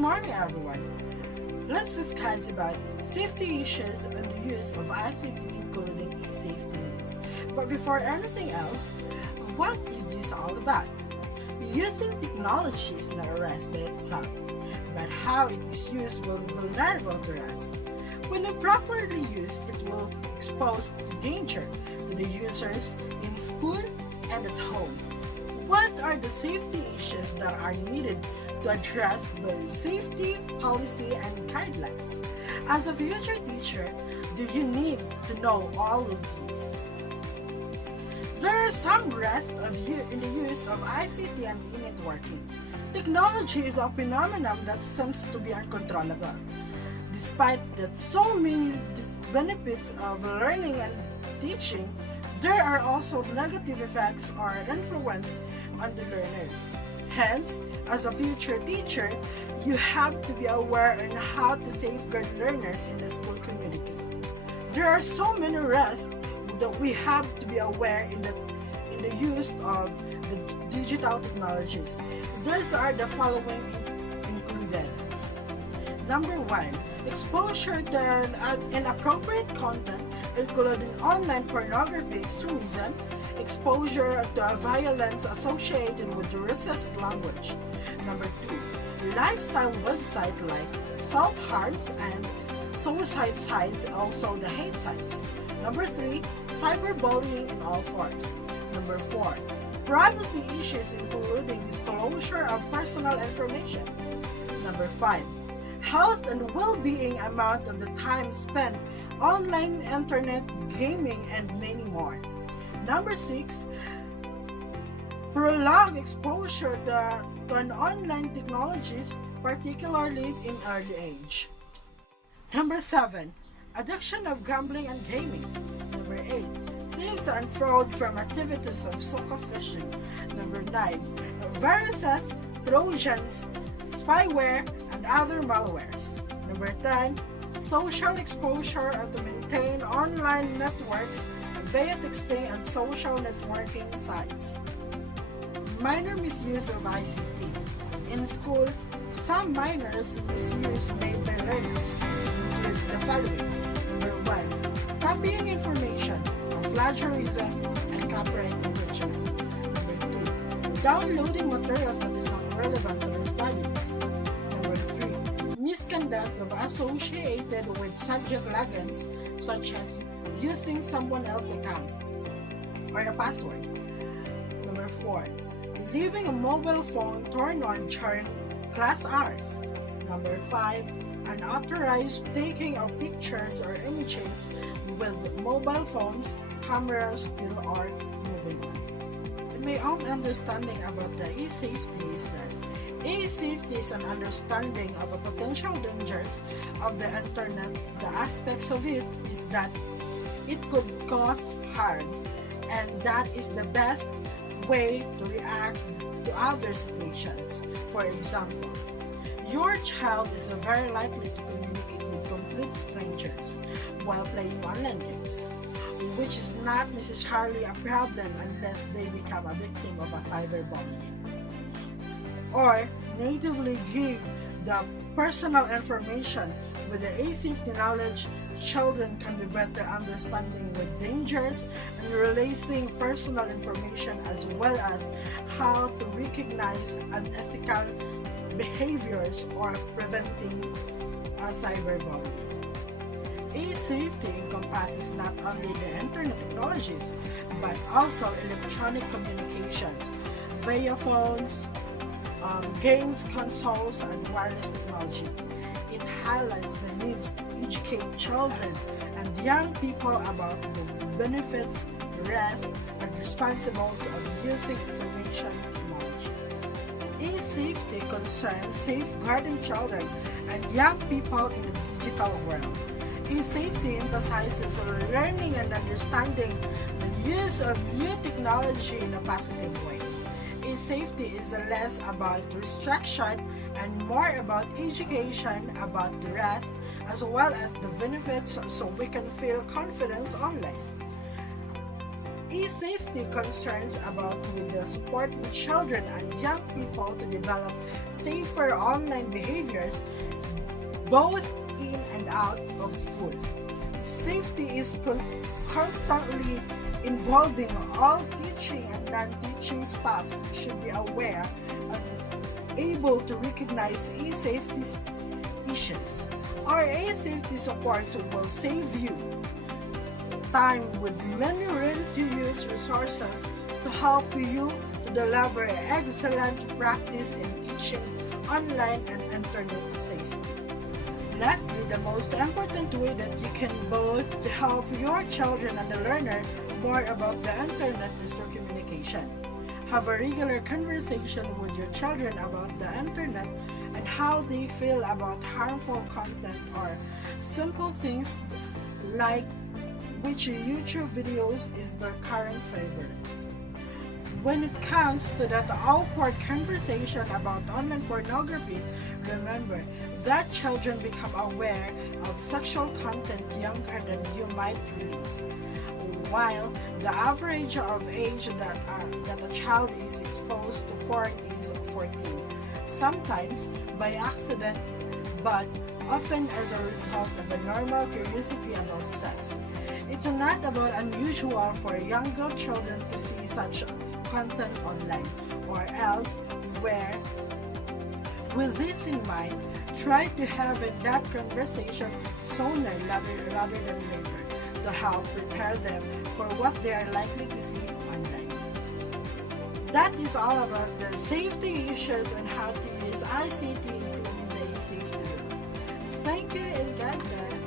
morning, everyone. Let's discuss about safety issues and the use of ICT, including e-safety news. But before anything else, what is this all about? Using technology is not a rest by itself, but how it is used will be vulnerable to rest. When improperly used, it will expose danger to the users in school and at home. What are the safety issues that are needed to address both safety, policy, and guidelines? As a future teacher, do you need to know all of these? There are some risks in the use of ICT and e-networking. Technology is a phenomenon that seems to be uncontrollable. Despite that so many benefits of learning and teaching, there are also negative effects or influence on the learners. Hence, as a future teacher, you have to be aware on how to safeguard learners in the school community. There are so many risks that we have to be aware in the use of the digital technologies. These are the following included. Number 1, exposure to inappropriate content, including online pornography, extremism, exposure to violence associated with racist language. Number 2, lifestyle websites like self-harms and suicide sites, also the hate sites. Number 3, cyberbullying in all forms. Number 4, privacy issues including disclosure of personal information. Number 5, health and well-being amount of the time spent online, internet, gaming, and many more. Number 6, prolonged exposure to an online technologies, particularly in early age. Number 7, addiction of gambling and gaming. Number 8, theft and fraud from activities of soccer fishing. Number 9, viruses, trojans, spyware, and other malwares. Number 10, social exposure to maintain online networks via texting and social networking sites. Minor misuse of ICT. In school, some minors misuse made by learners includes the following. Number 1, copying information, plagiarism, and copyright infringement. Number 2, downloading materials that is not relevant to their studies. Number 3, misconducts associated with subject logins, such as using someone else's account or a password. Number 4, leaving a mobile phone turned on during class hours. Number 5, unauthorized taking of pictures or images with mobile phones, cameras, still, or moving on. My own understanding about the e-safety is that e-safety is an understanding of the potential dangers of the internet. The aspects of it is that it could cause harm, and that is the best way to react to other situations. For example, your child is very likely to communicate with complete strangers while playing online games, which is not necessarily a problem unless they become a victim of a cyberbullying. Or natively give the personal information. With the e-safety knowledge, children can be better understanding with dangers and releasing personal information, as well as how to recognize unethical behaviors or preventing cyberbullying. E-safety encompasses not only the internet technologies, but also electronic communications via phones, games, consoles, and wireless technology. It highlights the needs to educate children and young people about the benefits, risks, and responsibilities of using information technology. E-safety concerns safeguarding children and young people in the digital world. E-safety emphasizes learning and understanding the use of new technology in a positive way. E-safety is less about restriction and more about education about the rest, as well as the benefits, so we can feel confidence online. E-safety concerns about with the support with children and young people to develop safer online behaviors both in and out of school. Safety is constantly involving all teaching and non-teaching staff should be aware and able to recognize e-safety issues. Our e-safety supports will save you time with many ready-to-use resources to help you to deliver excellent practice in teaching online and internet safety. Lastly, the most important way that you can both help your children and the learner more about the internet is through communication. Have a regular conversation with your children about the internet and how they feel about harmful content or simple things like which YouTube videos is their current favorite. When it comes to that awkward conversation about online pornography, remember that children become aware of sexual content younger than you might realize. While the average of age that a child is exposed to porn is 14, sometimes by accident, but often as a result of a normal curiosity about sex. It's not about unusual for younger children to see such content online, or else where, with this in mind, try to have that conversation sooner rather than later to help prepare them for what they are likely to see online. That is all about the safety issues and how to use ICT including the safety rules. Thank you and God bless.